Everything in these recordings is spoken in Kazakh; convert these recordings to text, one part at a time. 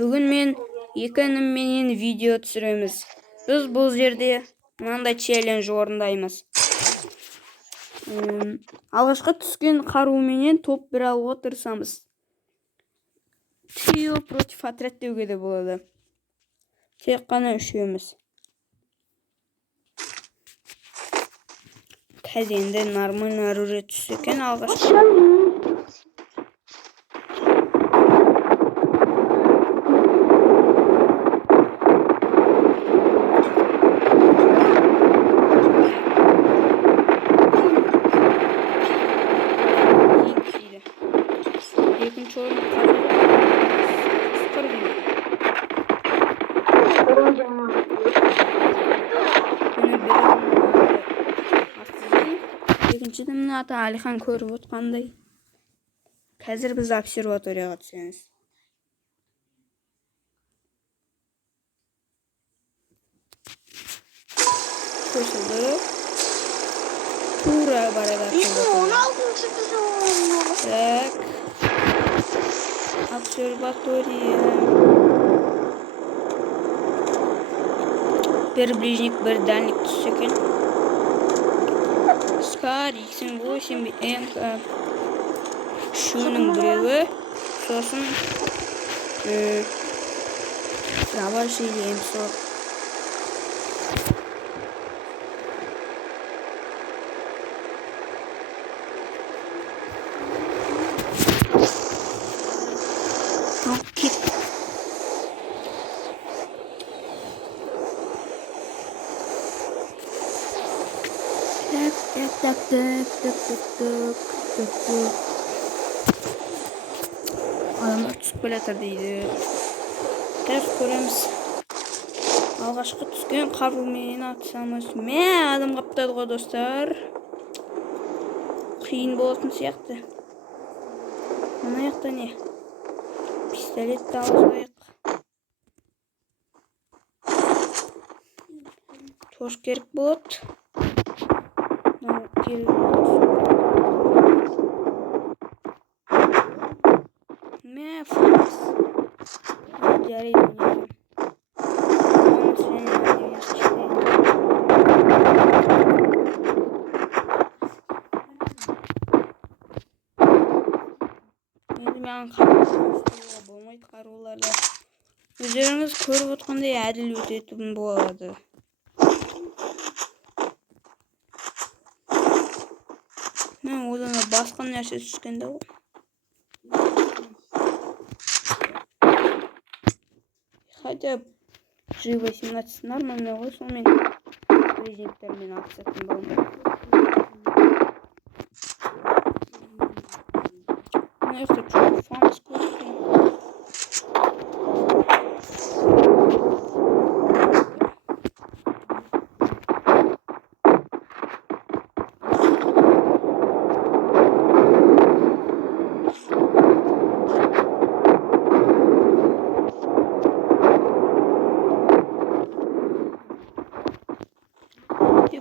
Бүгін мен екі інім менен видео түсіреміз. Біз бұл жерде мынандай челлендж орындаймыз. Алғашқы түскен қаруменен топ бір алуға тырысамыз. Трио против отряд деуге де болады. Тек қана үшеуміз. Қазір енді нормальный оружие түссе екен алғашқы. Екінші орын екіншіден мына аты Алихан көріп отқандай. Қазір біз обсерваторияға түсеміз. Қосылды. Тура барады. Так. Обсерватория. Бір ближник, бір дальник түссе екен. Скар, X8, МК. Үшеуінің біреуі. Сосын Сабаш или М40. Так. Адамдар түсіп келе жатыр дейді. Қазір көреміз. Алғашқы түскен қарумен атсамыз. Адам қаптады ғой достар. Қиын болатын сияқты. Мына жақта не? Пистолетті алайық. Тош керек болады. Фокус. Жарайды. Енді маған қаруға болмайды қаруларда. Өздеріңіз көріп отқандай әділ өтетін болады. Одан басқа нәрсе түскенде ғой. Хотя G18 нормально ғой, сонымен резервтермен атысатын болмайды. Мына жақта жоқ фамс көрсеткен.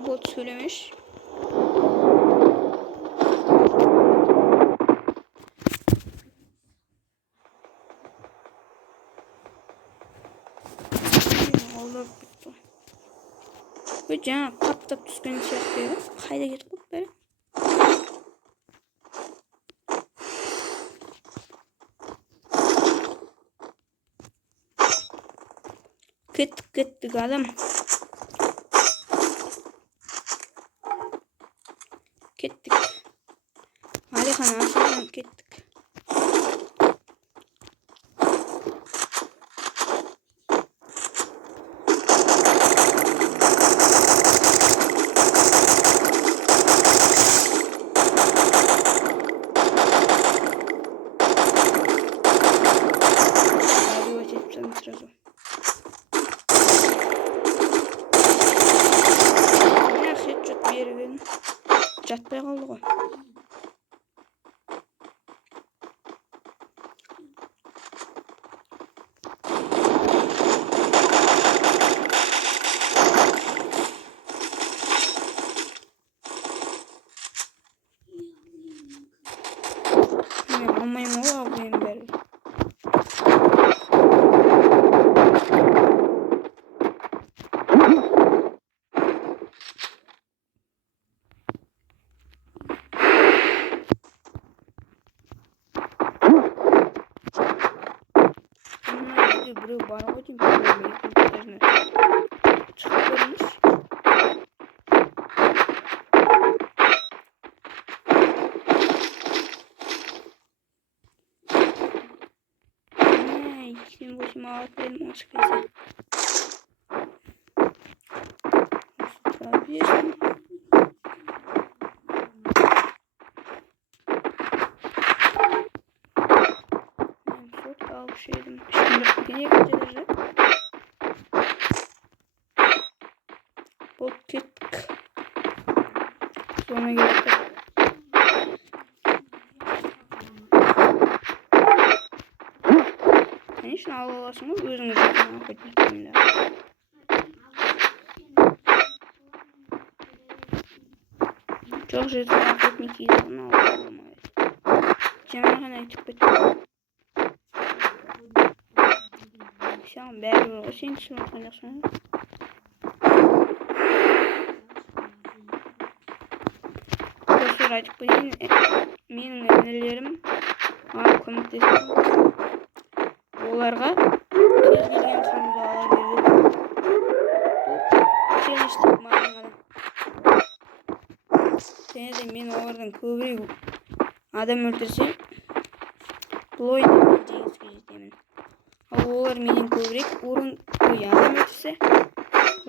Bot söylemiş. Bu жаңа қаптап түскен сияқты еді. Қайда кетіп қалды бәрі? Кеттік адам. Kettik. Alihan aşağıdan kettik. Abi o çekeceğim sırası. Ne headshot bir yere verin. Жатпай қалды ғой. Алмаймын ғой, алғайын бәрі. жерде біреу бар ғой деймін. Екінші этажына шығып көріңіз. Сен 8 алып едім осы кезде. Şeydim. Şimdi yine gideceğiz. Bulup gittik. Sonra geldik. Sen işini alasın mı? Özünüz için affetmekten. Çok jeton affetmek iyi. Bunu alamayız. Canına aytıp bitti. Sen beri olur. Sen için atacaksın. Dostlar artık benim önerilerim var komitesi. Olarga tez kelgen kanalga berip çeliştik manga. Seni de men olardan köbürek adam öldürsem bu oyunda jеңиске жетемин. Ал олар менен көбірек орын адам өтсе,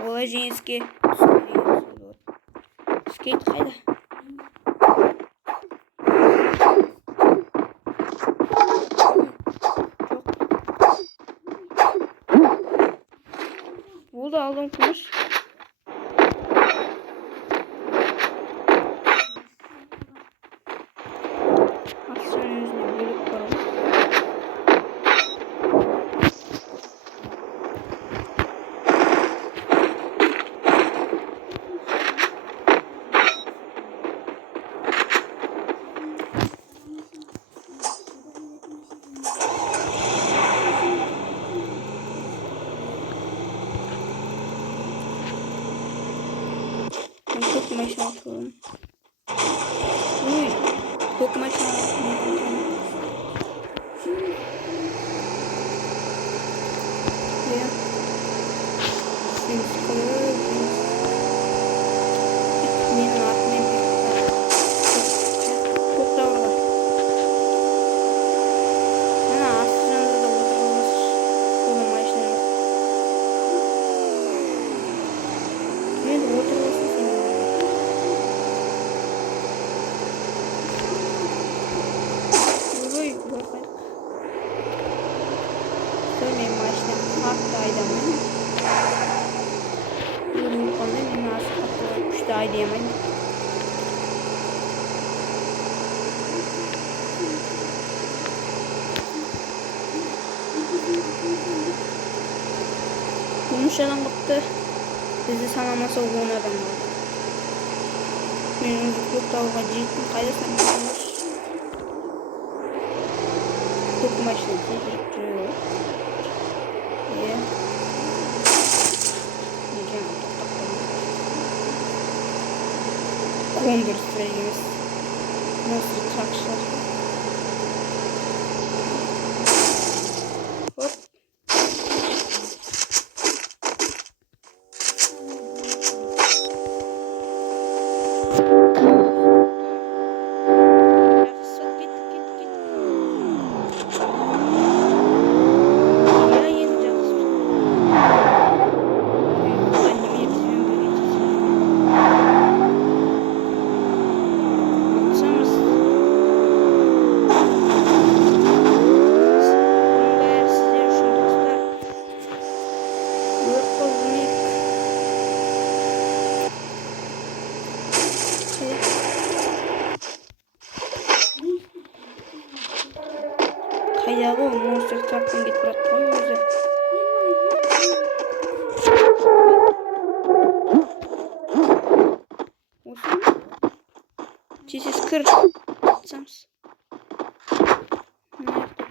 олар жеңіске түседі. Скейт қайда? Болды, алдым күміс. Акцияның өзіне бөліп барам. Çok maşa atıyorum. Çok maşa atıyorum. Ya. Benim aklım çok da var. Ana aslında da oturulmuş. Bu maşa. Ne oturulmuş senin? Söyleyin başlayalım. Haftaydı mı? Yorum konuda münasip hafta olmuştu aydayamayın. Yumuşadan bıktı. Bizi sanamasa 10 adam oldu. Benim çok dalga ciddim. Kaydasın bilmiyoruz. Çok maçlı duruyor. İyi. Neden Kondur süreceğiz. Nasıl takışlar? Hop. Kaydağı o monster truck'tan git bırak koy özü. Olsun. Çesiz kır. Atsamız. Ne yaptık?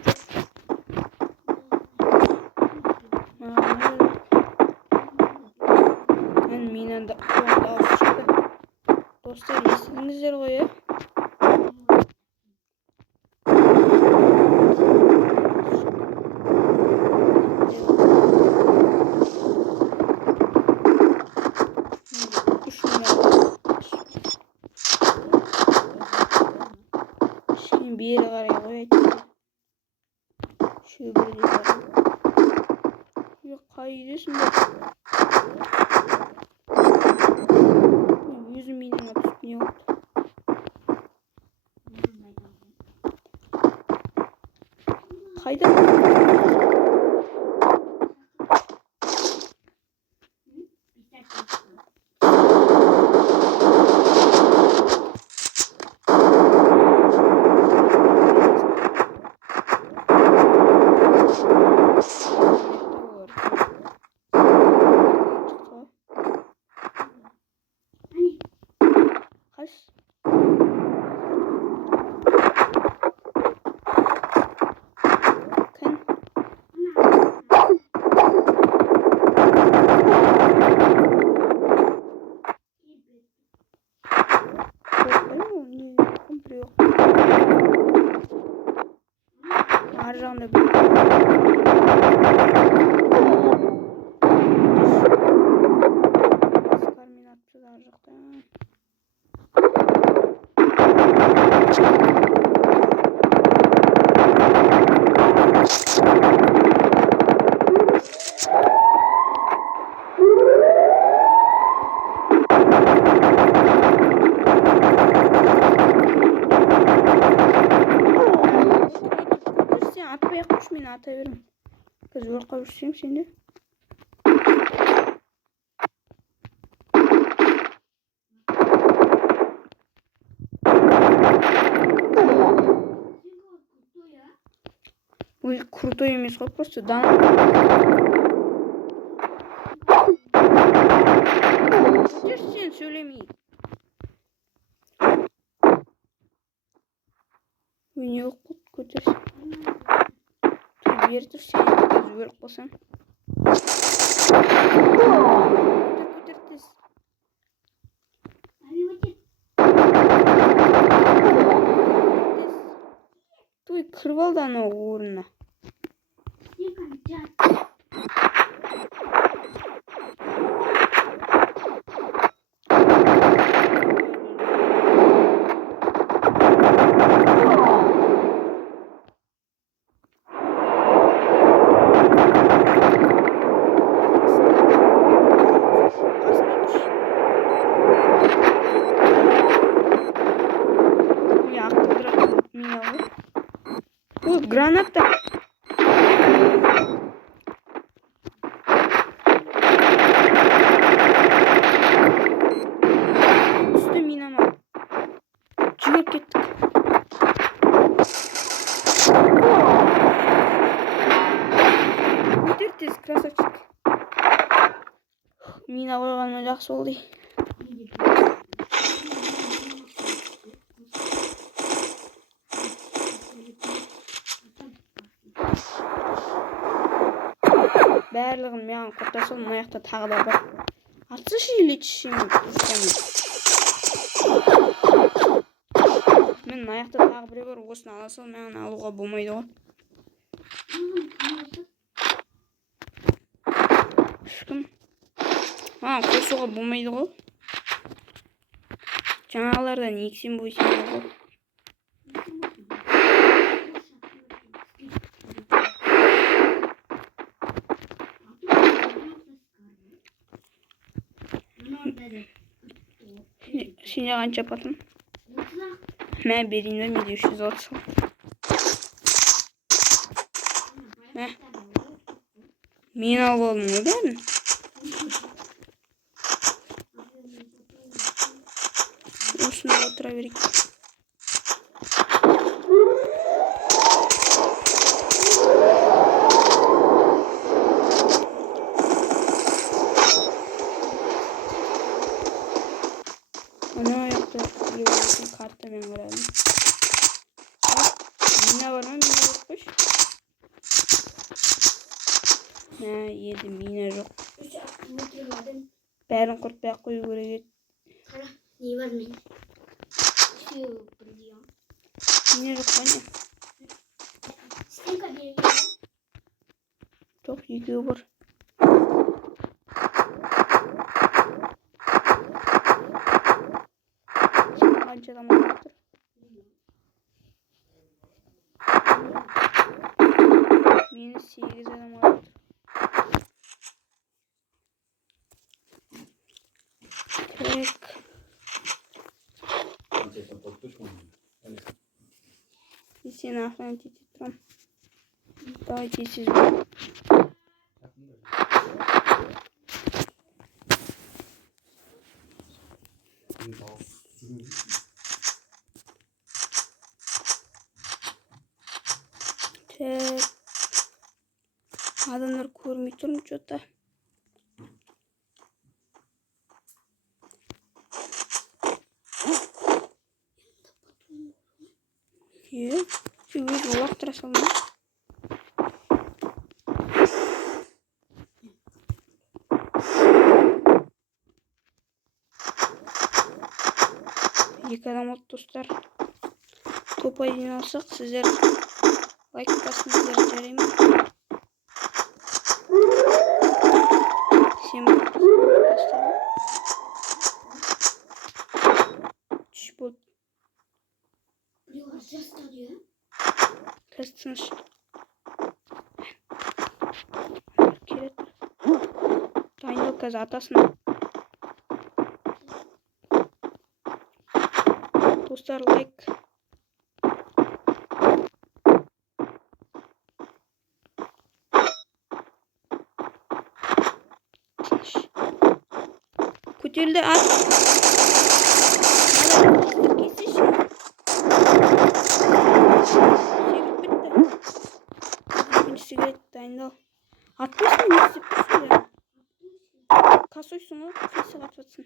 Ben minanda avuştu. Dostlar iyisiniz koyu. gidiyorsun be. 100 milyon atıp niye oldu? Kayda. Kaç? Kan. Korkuyor mu? Komple yok. Arjanda bir. Skarmin atacağız arjanda. Sen atmaya koş beni atabilirim. Kız yol kavuşayım şimdi. Bu krutoy емес қой просто дан. Көтер сен сөйлемей. Не көтерсің? Бері тұр сен өліп қалсаң. Көтер тез. Той кіріп алды анау орнына. Ой, граната. Üstü minama. Жүгіріп кеттік. Көтер тез, красавчик. Мина қойғаныма жақсы болды. Барлығын маған құртасыл, мына жақта тағы да бар. Атсышы елетші мен мына жақта тағы біреу бар, осыны аласыл, маған алуға болмайды ғой. Ешкім маған қосуға болмайды ғой. Жаңағылардан ексен бойсен ғой. Сене қанша патым? Мен берейін бе, менде 330. Мен алып алдым, не бәрін? Осында отыра берейік. Картамен қарадым. Мина бар ма? Мина жоқ қойшы. Еді мина жоқ. Бәрін құртпай ақ қою керек еді. Қара, не бар мен? Мина жоқ па не? Стенка берейін бе? Жоқ, екеуі бар. Қанша адам алып тұр? Мені 8 адам алып тұр. Tek. Seni ahlan titriyorum. Daha içsiz. Tek. Adamlar көрмей тұрмын что-то. Өзі лақтыра салмай. Екі адам от достар. Топ ойын алсақ, сіздер лайк басыңыздар жарай ма? Всем түш болды. Біреу жастар ya. Қазір келеді. Дайындал қазір атасын. Достар лайк. Көтерілді ат. Кесеші. Секіріп кетті. Екіншісі келеді, дайындал. Атпайсың, не істеп тұрсың да? Қасойсың ғой, қисық атып жатсың.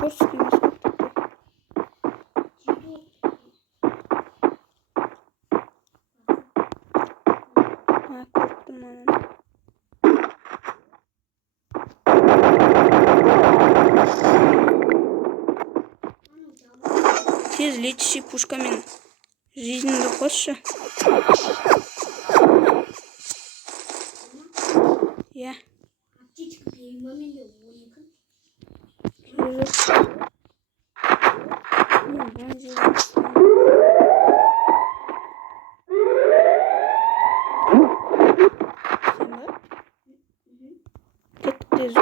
Жорстық емес қой. Korktum anam. Тез летящий пушкамен жизненді қосшы. Я. Птичка перемамили уникам. Кеттік тез